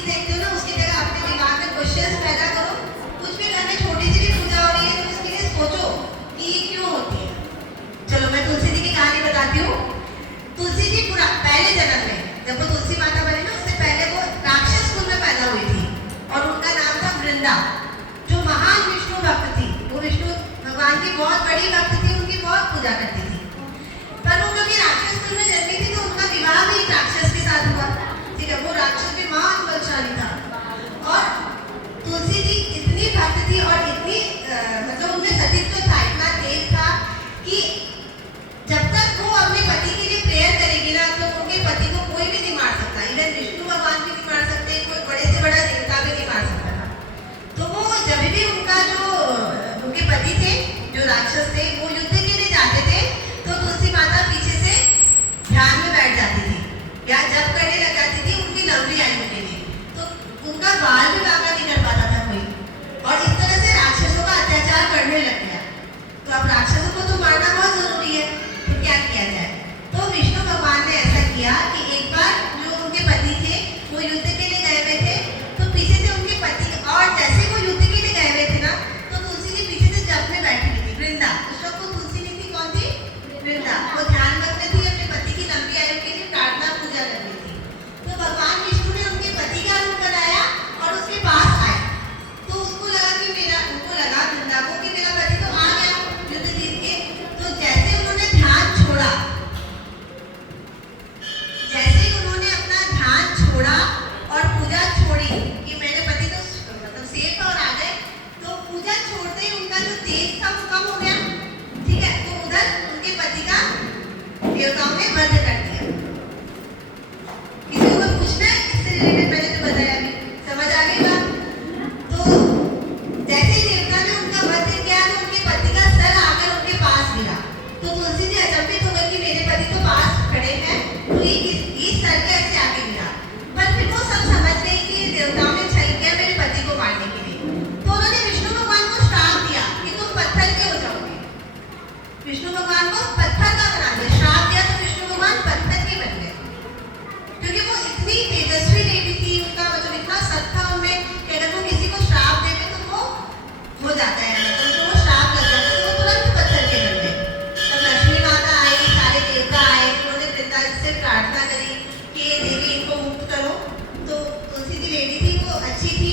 चीज देखते हो ना, उसकी जगह अपने दिमाग में क्वेश्चंस पैदा करो। कुछ भी घर में छोटी सी भी पूजा हो रही है तो उसके लिए सोचो कि ये क्यों होती है। चलो मैं तुलसी जी की कहानी बताती हूँ। तुलसी जी पूरा पहले जन्म में जब वो तुलसी माता बनी ना, उससे पहले वो राक्षस कुल में पैदा हुई थी और उनका नाम था वृंदा, जो महान विष्णु भक्त थी। वो विष्णु भगवान की बहुत बड़ी भक्त थी, उनकी बहुत पूजा करती थी। पर वो क्योंकि राक्षस कुल में जन्मी थी तो उनका विवाह भी एक राक्षस के साथ हुआ। ठीक है, वो राक्षस भी महान बलशाली था और तुलसी जी इतनी भक्त थी और इतनी मतलब उनमें सतीत्व था, इतना तेज था कि जब तक वो अपने पति के लिए प्रेयर करेगी ना तो उनके पति को कोई भी नहीं मार सकता। इवन विष्णु भगवान भी नहीं मार सकते, कोई बड़े से बड़ा देवता भी नहीं मार सकता था। तो वो जब भी उनका जो उनके पति थे, जो राक्षस थे, वो युद्ध के लिए जाते थे तो तुलसी माता पीछे से ध्यान में बैठ जाती थी या जब करने लग जाती थी उनकी लंबी आयु के लिए, तो उनका बाल भी बांका नहीं कर पाता था कोई। और इस तरह से राक्षसों का अत्याचार करने लग गया। तो अब राक्षसों को तो मारना बहुत जरूरी है, तो क्या किया जाए? तो विष्णु भगवान ने ऐसा किया कि एक बार जो उनके पति थे वो युद्ध के लिए गए हुए थे, तो पीछे से उनके पति और जैसे वो युद्ध के लिए गए हुए थे ना, तो तुलसी जी पीछे से जप में बैठी हुई थी। वृंदा, उस वक्त वो तुलसी नहीं थी, कौन थी? वृंदा। वो ध्यान मग्न थी, अपने पति की लंबी आयु के लिए प्रार्थना पूजा कर रही थी। तो भगवान विष्णु ने उनके पति का रूप बनाया और उसके पास आए। तो उसको लगा कि वृंदा को कि मेरा पति तो आ गया युद्ध जीत के। तो जैसे उन्होंने ध्यान छोड़ा, जैसे ही उन्होंने अपना ध्यान छोड़ा और पूजा छोड़ी कि मेरे पति तो मतलब सेफ और आ गए, तो पूजा छोड़ते ही उनका जो तेज था वो कम हो गया। ठीक है, तो उधर उनके पति का देवताओं ने वध कर दिया। किसी को पूछना है इससे रिलेटेड? मैंने तो बताया अभी, समझ आ गई बात? तो जैसे ही देवता ने उनका वध किया तो उनके पति का सर आकर उनके पास गिरा। तो तुलसी जी अचंभित हो गई कि मेरे पति तो पास खड़े हैं, तो ये सर कैसे आगे गिरा? पर फिर वो सब समझ गई कि देवताओं ने छल किया मेरे पति को मारने के लिए। तो उन्होंने विष्णु भगवान को श्राप दिया कि तुम पत्थर के हो जाओगे। विष्णु भगवान को पत्थर का बना दिया, श्राप दिया, तो विष्णु भगवान पत्थर के बन गए। क्योंकि वो इतनी तेजस्वी देवी थी, उनका मतलब इतना सत था उनमें कि अगर वो किसी को श्राप देवे तो वो हो जाता है, मतलब वो श्राप लग जाता है, तो वो तुरंत पत्थर के बन गए। तब लक्ष्मी माता आई, सारे देवता आए, उन्होंने वृंदा से प्रार्थना करी कि ये देवी इनको मुक्त करो। तो तुलसी जी लेडी थी, वो अच्छी थी,